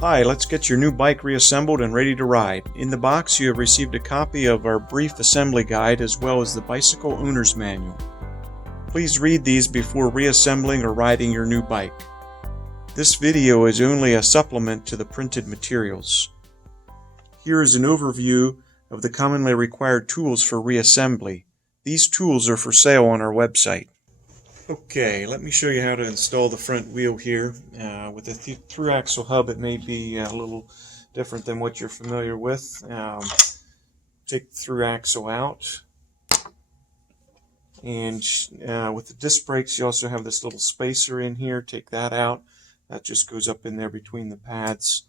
Hi, let's get your new bike reassembled and ready to ride. In the box you have received a copy of our brief assembly guide as well as the Bicycle Owner's Manual. Please read these before reassembling or riding your new bike. This video is only a supplement to the printed materials. Here is an overview of the commonly required tools for reassembly. These tools are for sale on our website. Okay, let me show you how to install the front wheel here. With the through axle hub, it may be a little different than what you're familiar with. Take the through axle out, and with the disc brakes you also have this little spacer in here. Take that out. That just goes up in there between the pads.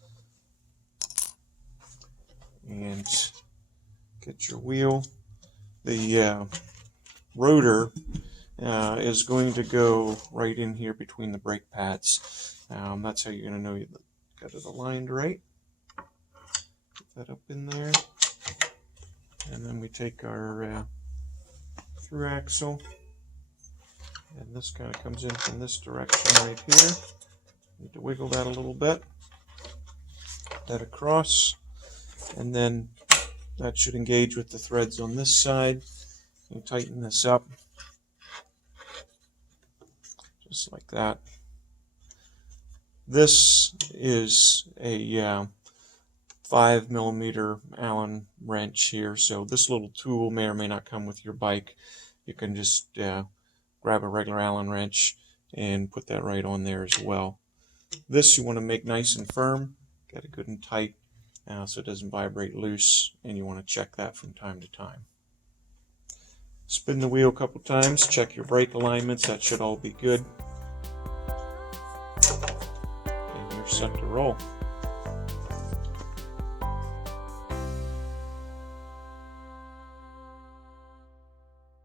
And get your wheel. The rotor is going to go right in here between the brake pads. That's how you're going to know you got it aligned right. Put that up in there. And then we take our through axle, and this kind of comes in from this direction right here. Need to wiggle that a little bit. Put that across, and then that should engage with the threads on this side. You tighten this up. Just like that. This is a 5mm Allen wrench here, so this little tool may or may not come with your bike. You can just grab a regular Allen wrench and put that right on there as well. This you want to make nice and firm, get it good and tight so it doesn't vibrate loose, and you want to check that from time to time. Spin the wheel a couple times, check your brake alignments, that should all be good. And you're set to roll.